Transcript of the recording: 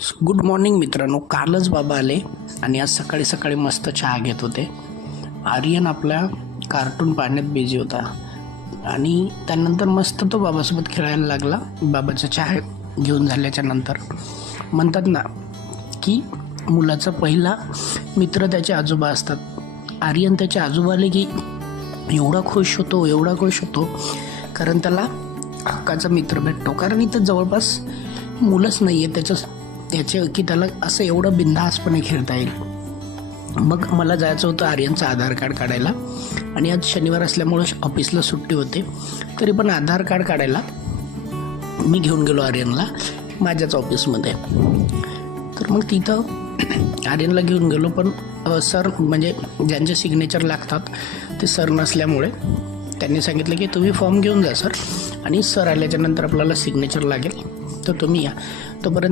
Good morning मित्रांनो. कालच बाबा आले आणि आज सकाळी सकाळी मस्त चहा घेत होते. आर्यन आपल्या कार्टून पाहण्यात बिझी होता आणि त्यानंतर मस्त तो बाबासोबत खेळायला लागला. बाबाचा चहा घेऊन झाल्याच्या नंतर म्हणतात ना की मुलाचा पहिला मित्र त्याचे आजोबा असतात. आर्यन त्याचे आजोबा आले की एवढा खुश होतो कारण त्याला हक्काचा मित्र भेटतो. कारण इथं जवळपास मुलंच नाही आहे त्याचे की त्याला असं एवढं बिनधास्तपणे खेळता येईल. मग मला जायचं होतं आर्यनचं आधार कार्ड काढायला आणि आज शनिवार असल्यामुळं ऑफिसला सुट्टी होते. तरी पण आधार कार्ड काढायला मी घेऊन गेलो आर्यनला माझ्याच ऑफिसमध्ये. तर मग तिथं आर्यनला घेऊन गेलो, पण सर म्हणजे ज्यांचे सिग्नेचर लागतात ते सर नसल्यामुळे त्यांनी सांगितलं की तुम्ही फॉर्म घेऊन जा सर, आणि सर आल्याच्यानंतर आपल्याला सिग्नेचर लागेल तर तुम्ही या. तोपर्यंत